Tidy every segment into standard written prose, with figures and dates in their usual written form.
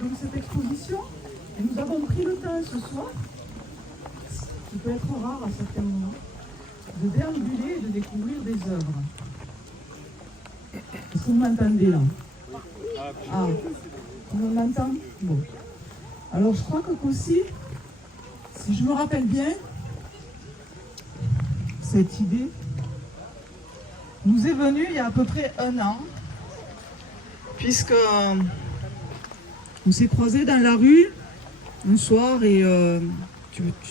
Donc cette exposition, et nous avons pris le temps ce soir, qui peut être rare à certains moments, de déambuler et de découvrir des œuvres. Est-ce que vous m'entendez là? Ah, on m'entend? Bon. Alors je crois que aussi, si je me rappelle bien, cette idée nous est venue il y a à peu près 1 an, puisque on s'est croisés dans la rue un soir et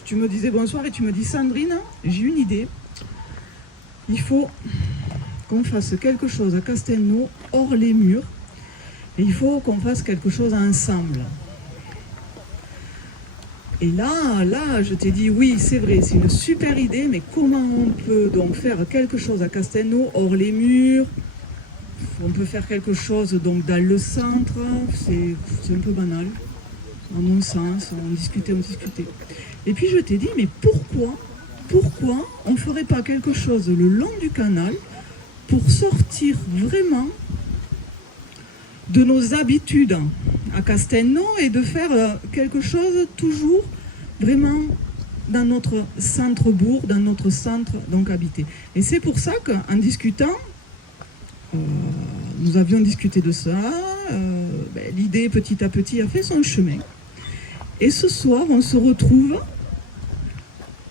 tu me disais bonsoir et tu me dis Sandrine, j'ai une idée. Il faut qu'on fasse quelque chose à Castelnau hors les murs et il faut qu'on fasse quelque chose ensemble. Et là, je t'ai dit oui, c'est vrai, c'est une super idée, mais comment on peut donc faire quelque chose à Castelnau hors les murs? On peut faire quelque chose donc dans le centre, c'est un peu banal, à mon sens, on discutait. Et puis je t'ai dit, mais pourquoi on ne ferait pas quelque chose le long du canal pour sortir vraiment de nos habitudes à Castelnau et de faire quelque chose toujours vraiment dans notre centre-bourg, dans notre centre donc habité. Et c'est pour ça qu'en discutant, nous avions discuté de ça, l'idée petit à petit a fait son chemin. Et ce soir, on se retrouve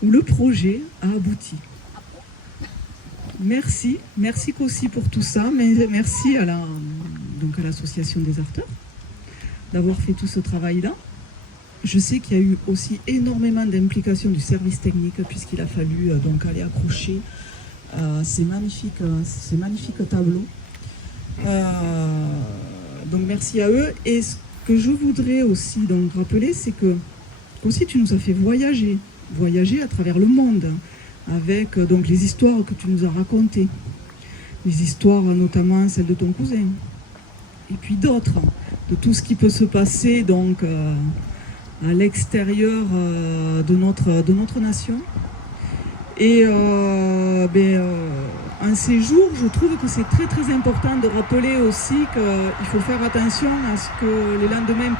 où le projet a abouti. Merci Cossi pour tout ça, mais merci à l'association des arteurs d'avoir fait tout ce travail-là. Je sais qu'il y a eu aussi énormément d'implications du service technique puisqu'il a fallu donc aller accrocher ces magnifiques tableaux. Donc merci à eux. Et ce que je voudrais aussi donc rappeler, c'est que aussi tu nous as fait voyager à travers le monde avec donc les histoires que tu nous as racontées, les histoires notamment celles de ton cousin et puis d'autres, de tout ce qui peut se passer donc à l'extérieur de notre nation. Et en ces jours, je trouve que c'est très très important de rappeler aussi qu'il faut faire attention à ce que les lendemains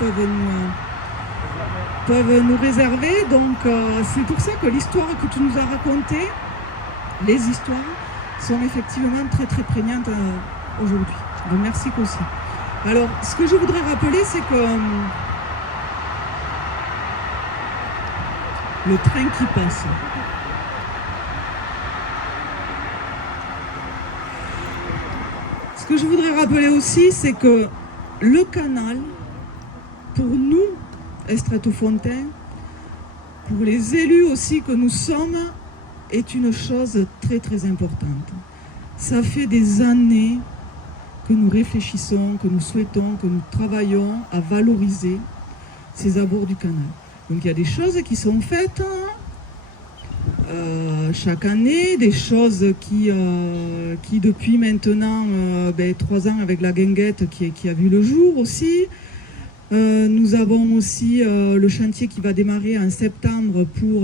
peuvent nous réserver. Donc c'est pour ça que l'histoire que tu nous as racontée, les histoires, sont effectivement très très prégnantes aujourd'hui. Donc merci Cossi. Alors ce que je voudrais rappeler, c'est que le train qui passe. Ce que je voudrais rappeler aussi, c'est que le canal, pour nous, Estreto-Fontaine, pour les élus aussi que nous sommes, est une chose très très importante. Ça fait des années que nous réfléchissons, que nous souhaitons, que nous travaillons à valoriser ces abords du canal. Donc il y a des choses qui sont faites chaque année, des choses qui depuis maintenant 3 ans avec la guinguette qui a vu le jour aussi. Nous avons aussi le chantier qui va démarrer en septembre pour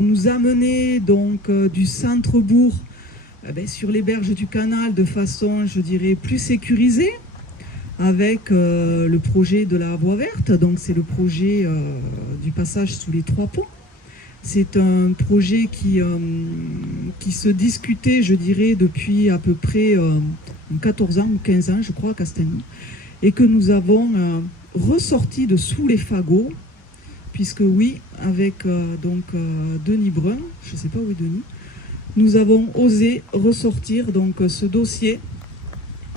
nous amener donc du centre-bourg sur les berges du canal de façon, je dirais, plus sécurisée avec le projet de la voie verte. Donc c'est le projet du passage sous les 3 ponts. C'est un projet qui se discutait, je dirais, depuis à peu près 14 ans ou 15 ans, je crois, à Castelnau, et que nous avons ressorti de sous les fagots, puisque oui, avec Denis Brun, je ne sais pas où est Denis, nous avons osé ressortir donc ce dossier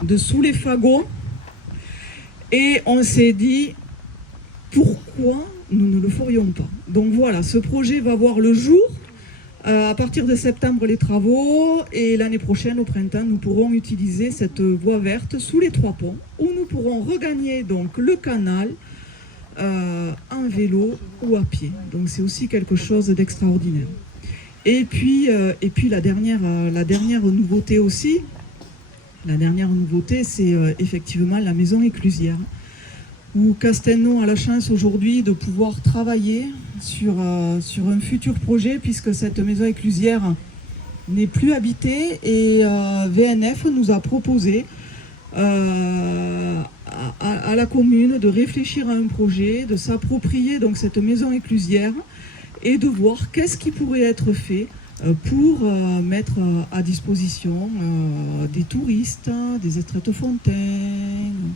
de sous les fagots, et on s'est dit pourquoi nous ne le ferions pas. Donc voilà, ce projet va voir le jour à partir de septembre, les travaux, et l'année prochaine au printemps nous pourrons utiliser cette voie verte sous les 3 ponts où nous pourrons regagner donc le canal en vélo ou à pied. Donc c'est aussi quelque chose d'extraordinaire. Et puis la dernière nouveauté aussi, c'est effectivement la maison éclusière, où Castelnau a la chance aujourd'hui de pouvoir travailler sur un futur projet, puisque cette maison éclusière n'est plus habitée et VNF nous a proposé à la commune de réfléchir à un projet, de s'approprier donc cette maison éclusière et de voir qu'est-ce qui pourrait être fait pour mettre à disposition des touristes, des estrades-fontaines,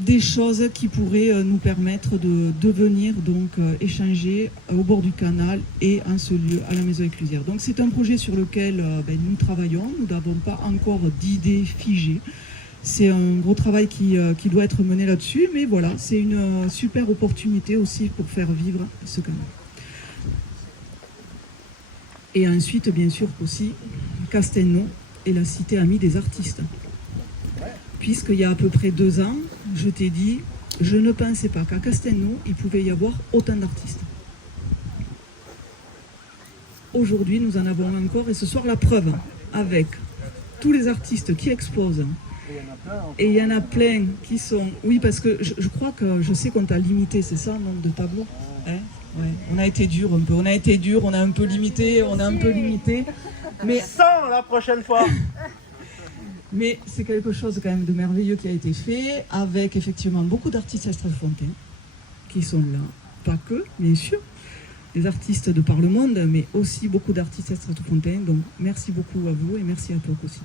des choses qui pourraient nous permettre de venir donc échanger au bord du canal et en ce lieu à la maison éclusière. Donc c'est un projet sur lequel nous travaillons, nous n'avons pas encore d'idée figée. C'est un gros travail qui doit être mené là-dessus, mais voilà, c'est une super opportunité aussi pour faire vivre ce canal. Et ensuite, bien sûr, aussi, Castelnau est la cité amie des artistes. Puisqu'il y a à peu près 2 ans, je t'ai dit, je ne pensais pas qu'à Castelnau, il pouvait y avoir autant d'artistes. Aujourd'hui, nous en avons encore, et ce soir, la preuve, avec tous les artistes qui exposent. Et il y en a plein qui sont... Oui, parce que je crois que je sais qu'on t'a limité, c'est ça, le nombre de tableaux, hein? Ouais. On a été dur un peu, on a un peu limité, mais 100 la prochaine fois. Mais c'est quelque chose quand même de merveilleux qui a été fait, avec effectivement beaucoup d'artistes estrades-fontaines qui sont là, pas que, bien sûr, des artistes de par le monde, mais aussi beaucoup d'artistes estrades-fontaines. Donc merci beaucoup à vous et merci à toi aussi.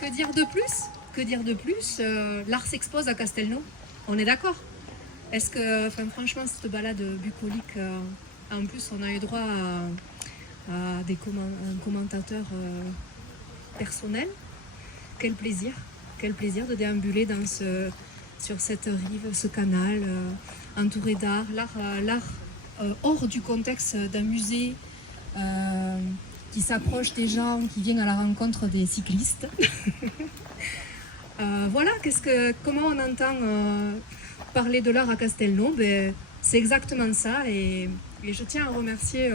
Que dire de plus? Que dire de plus? L'art s'expose à Castelnau, on est d'accord? Est-ce que, franchement, cette balade bucolique, en plus, on a eu droit à un commentateur personnel. Quel plaisir de déambuler sur cette rive, ce canal, entouré d'art, l'art hors du contexte d'un musée, qui s'approche des gens, qui viennent à la rencontre des cyclistes. Voilà, comment on entend parler de l'art à Castelnau? C'est exactement ça, et je tiens à remercier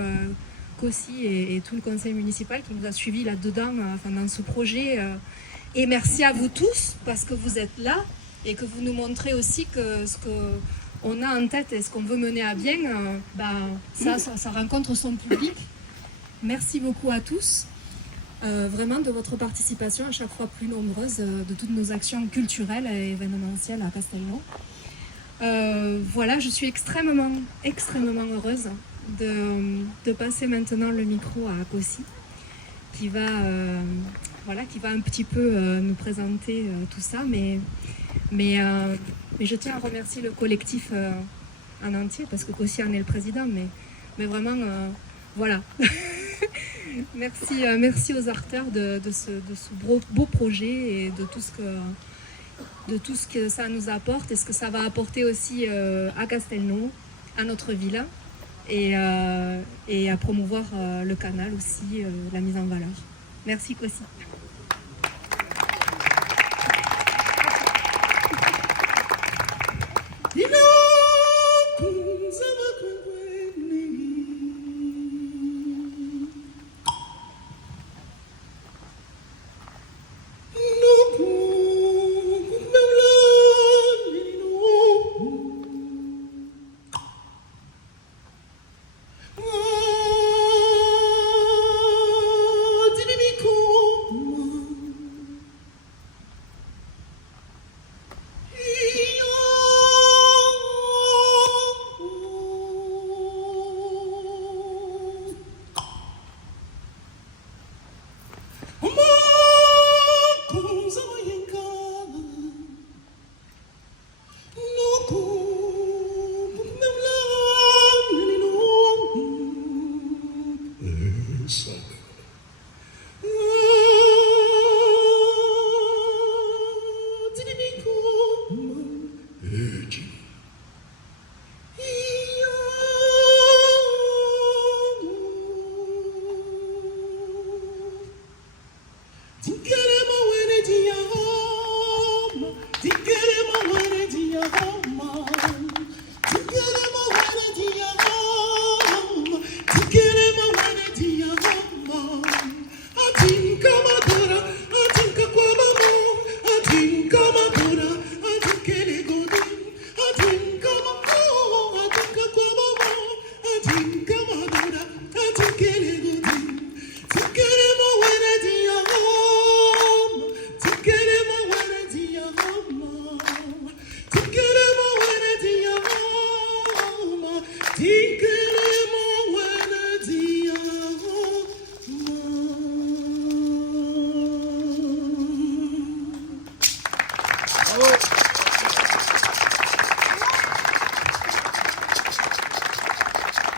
Cossi et tout le conseil municipal qui nous a suivis là-dedans, dans ce projet. Et merci à vous tous, parce que vous êtes là, et que vous nous montrez aussi que ce qu'on a en tête et ce qu'on veut mener à bien, ça rencontre son public. Merci beaucoup à tous, vraiment de votre participation à chaque fois plus nombreuse de toutes nos actions culturelles et événementielles à Castelnau. Voilà, je suis extrêmement heureuse de passer maintenant le micro à Cossi, qui va un petit peu nous présenter tout ça, mais je tiens à remercier le collectif en entier, parce que Cossi en est le président, mais vraiment, voilà. Merci aux arteurs de ce beau projet et de tout ce que ça nous apporte et ce que ça va apporter aussi à Castelnau, à notre ville, et à promouvoir le canal aussi, la mise en valeur. Merci Cossi.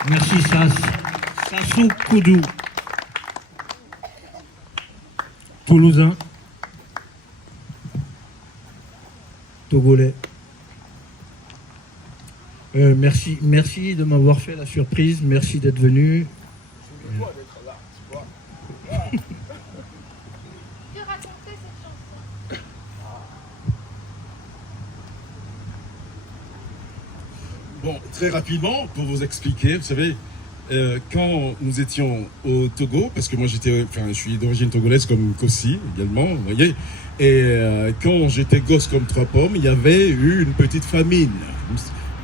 Merci Sas. Sassou Koudou. Toulousain. Togolais. Merci de m'avoir fait la surprise. Merci d'être venu. Bon, très rapidement, pour vous expliquer, vous savez, quand nous étions au Togo, parce que moi je suis d'origine togolaise comme Kossi également, vous voyez, et quand j'étais gosse comme Trois Pommes, il y avait eu une petite famine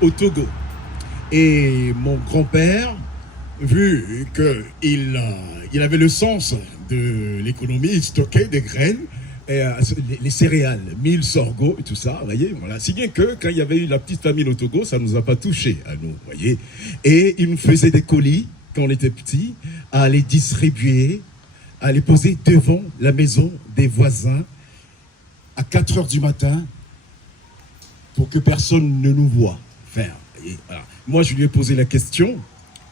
au Togo. Et mon grand-père, vu qu'il avait le sens de l'économie, il stockait des graines, et, les céréales, mil, sorgho et tout ça, vous voyez, voilà. Si bien que quand il y avait eu la petite famine au Togo, ça ne nous a pas touchés à nous, vous voyez. Et il nous faisait des colis, quand on était petits, à les distribuer, à les poser devant la maison des voisins à 4 heures du matin pour que personne ne nous voie faire. Et voilà. Moi, je lui ai posé la question,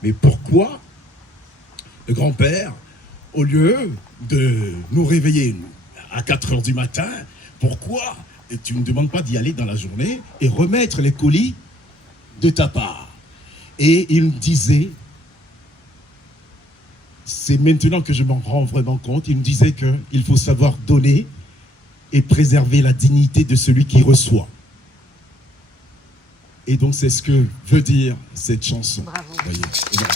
mais pourquoi le grand-père, au lieu de nous réveiller à 4 heures du matin, pourquoi tu ne demandes pas d'y aller dans la journée et remettre les colis de ta part? Et il me disait, c'est maintenant que je m'en rends vraiment compte, il me disait qu'il faut savoir donner et préserver la dignité de celui qui reçoit. Et donc c'est ce que veut dire cette chanson. Bravo. Voyez, voilà.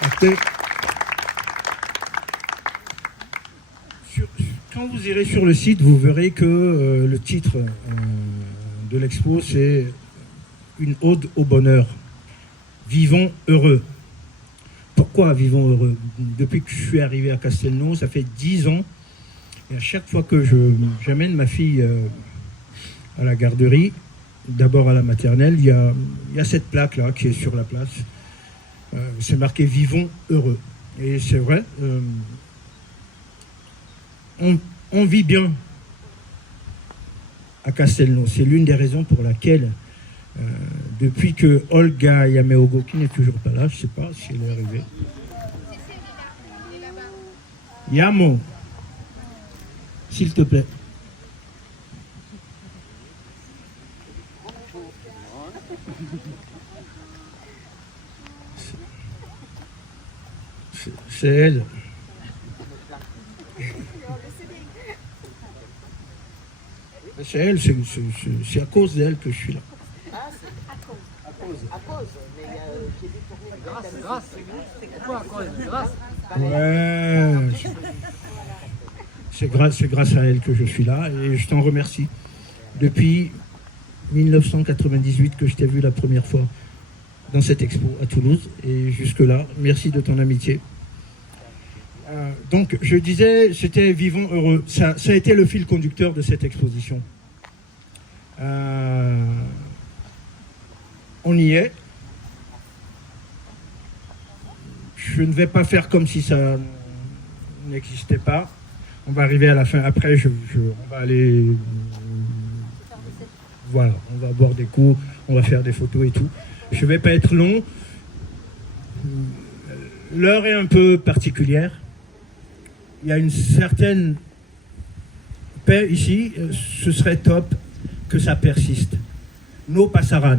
Après, quand vous irez sur le site, vous verrez que le titre de l'expo, c'est une ode au bonheur. Vivons heureux. Pourquoi vivons heureux? Depuis que je suis arrivé à Castelnau, ça fait 10 ans. Et à chaque fois que j'amène ma fille à la garderie, d'abord à la maternelle, il y a cette plaque-là qui est sur la place. C'est marqué « Vivons heureux ». Et c'est vrai, on vit bien à Castelnau. C'est l'une des raisons pour laquelle, depuis que Olga Yameogo, qui n'est toujours pas là, je ne sais pas si elle est arrivée. Yamo, s'il te plaît. C'est elle. C'est elle, c'est à cause d'elle que je suis là. Ah, c'est à cause. Mais j'ai détourné grâce. Pourquoi à cause? Grâce. Ouais. C'est grâce à elle que je suis là et je t'en remercie. Depuis 1998 que je t'ai vu la première fois dans cette expo à Toulouse et jusque-là, merci de ton amitié. Donc je disais, c'était Vivons heureux. Ça a été le fil conducteur de cette exposition. On y est. Je ne vais pas faire comme si ça n'existait pas. On va arriver à la fin. Après, on va aller... Voilà, on va boire des coups, on va faire des photos et tout. Je ne vais pas être long. L'heure est un peu particulière. Il y a une certaine paix ici. Ce serait top que ça persiste. No passaran.